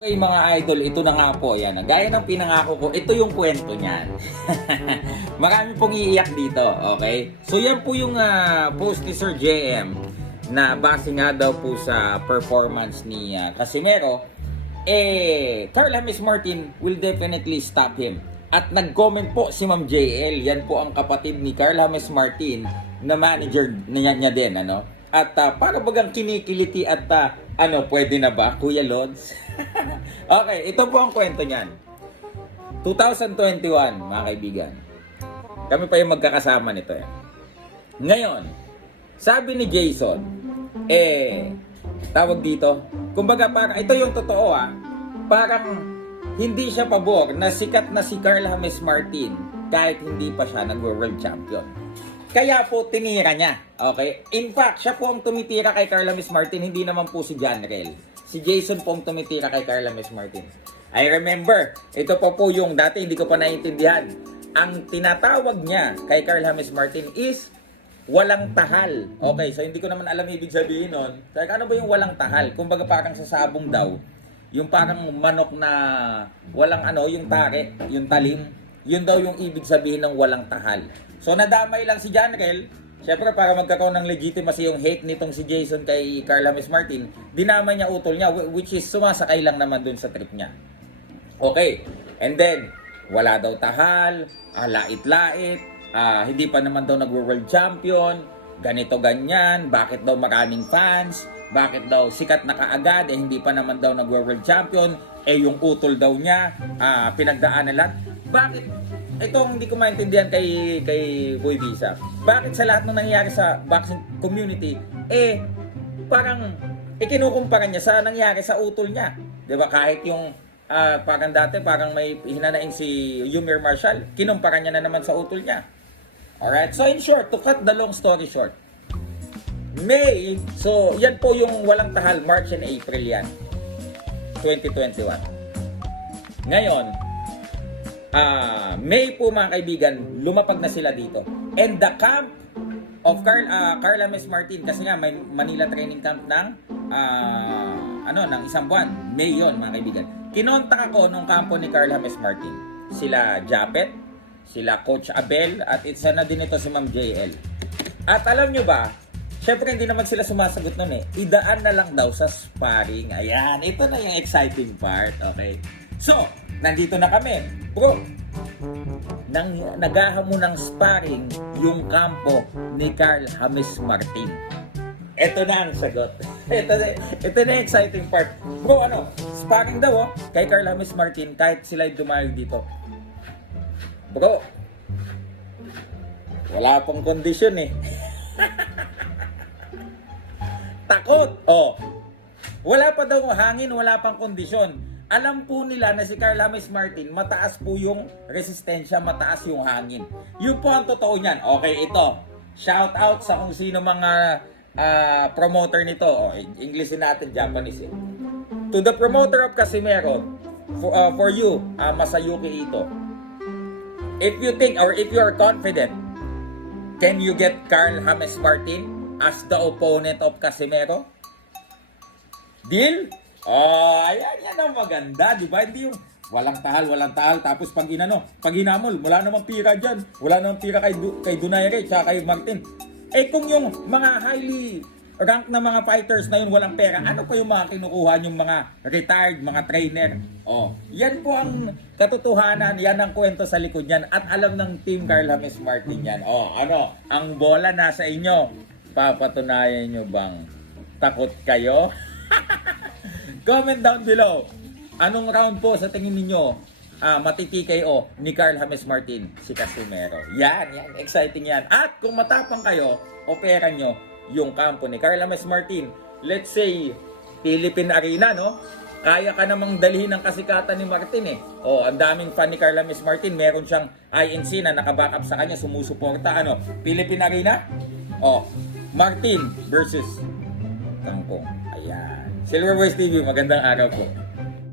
Okay mga idol, ito na nga po yan. Gaya ng pinangako ko, ito yung kwento niyan. Marami pong iiyak dito, okay? So yan po yung post ni Sir JM na base nga daw po sa performance ni Casimero. Carl James Martin will definitely stop him. At nag-comment po si Ma'am JL, yan po ang kapatid ni Carl James Martin na manager niya din, ano? At para bagang kinikiliti at pwede na ba, Kuya Lods? Okay, ito po ang kwento niyan. 2021, mga kaibigan. Kami pa yung magkakasama nito. Ngayon, sabi ni Jason, tawag dito, kumbaga parang, ito yung totoo parang hindi siya pabor na sikat na si Carl James Martin kahit hindi pa siya nag-world champion. Kaya po tinira niya. Okay? In fact, siya po ang tumitira kay Carl James Martin, hindi naman po si John Rel. Si Jason po ang tumitira kay Carl James Martin. I remember, ito po yung dati hindi ko pa naiintindihan. Ang tinatawag niya kay Carl James Martin is walang tahal. Okay, so hindi ko naman alam ibig sabihin nun. Kaya ano ba yung walang tahal? Kumbaga parang sa sabong daw, yung parang manok na walang yung tare, yung talim. Yun daw yung ibig sabihin ng walang tahal. So nadamay lang si John Rel. Siyempre para magkakaroon ng legitimacy yung hate nitong si Jason kay Carl James Martin, dinamay niya utol niya, which is sumasakay lang naman dun sa trip niya. Okay, and then wala daw tahal, lait-lait, hindi pa naman daw nag-world champion, ganito ganyan, bakit daw maraming fans, bakit daw sikat na kaagad, hindi pa naman daw nag-world champion, yung utol daw niya, pinagdaanan lahat. Bakit? Itong hindi ko maintindihan kay Boy Bisa. Bakit sa lahat ng nangyayari sa boxing community, parang ikinukumpara niya sa nangyayari sa utol niya. 'Di ba? Kahit yung parang dati parang may hinanaing si Yumir Marshall, kinumpara niya na naman sa utol niya. Alright? So in short, to cut the long story short, May, so yan po yung walang tahal, March and April yan. 2021. Ngayon, May po mga kaibigan, lumapag na sila dito. And the camp of Carl James Martin, kasi nga may Manila training camp ng ng isang buwan. May yon mga kaibigan. Kinontak ako nung kampo ni Carl James Martin. Sila Japet, sila Coach Abel, at isa na din ito si Ma'am JL. At alam nyo ba, syempre hindi naman sila sumasagot nun idaan na lang daw sa sparring. Ayan, ito na yung exciting part. Okay. So, nandito na kami. Bro, nagahamo ng sparring yung kampo ni Carl James Martin. Ito na ang sagot. ito na yung exciting part. Bro, sparring daw kay Carl James Martin kahit sila yung dumayog dito. Bro, wala pang kondisyon Takot. Wala pa daw hangin, wala pang kondisyon. Alam po nila na si Carl James Martin, mataas po yung resistensya, mataas yung hangin. Yun po ang totoo niyan. Okay, ito. Shout out sa kung sino mga promoter nito. Englishin natin, Japanese. To the promoter of Casimero, for you, Masayuki Ito. If you think or if you are confident, can you get Carl James Martin as the opponent of Casimero? Deal? Yan ang maganda, di ba? Hindi yung walang tahal, tapos pag hinamol, wala namang pira dyan. Wala namang pira kay Donaire, tsaka kay Martin. Kung yung mga highly ranked na mga fighters na yun walang pera, ano pa yung mga kinukuha yung mga retired, mga trainer? Yan po ang katotohanan, yan ang kwento sa likod yan. At alam ng Team Carl James Martin yan. Ang bola nasa inyo. Papatunayan nyo bang takot kayo? Comment down below. Anong round po sa tingin ninyo matitikayo ni Carl James Martin si Casimero? Yan, exciting yan. At kung matapang kayo, opera nyo yung kampo ni Carl James Martin. Let's say, Philippine Arena, Kaya ka namang dalhin ng kasikatan ni Martin ang daming fan ni Carl James Martin. Meron siyang INC na nakaback up sa kanya, sumusuporta. Philippine Arena? Martin versus Kangkong. Ayan. Silver Voice TV, magandang araw po.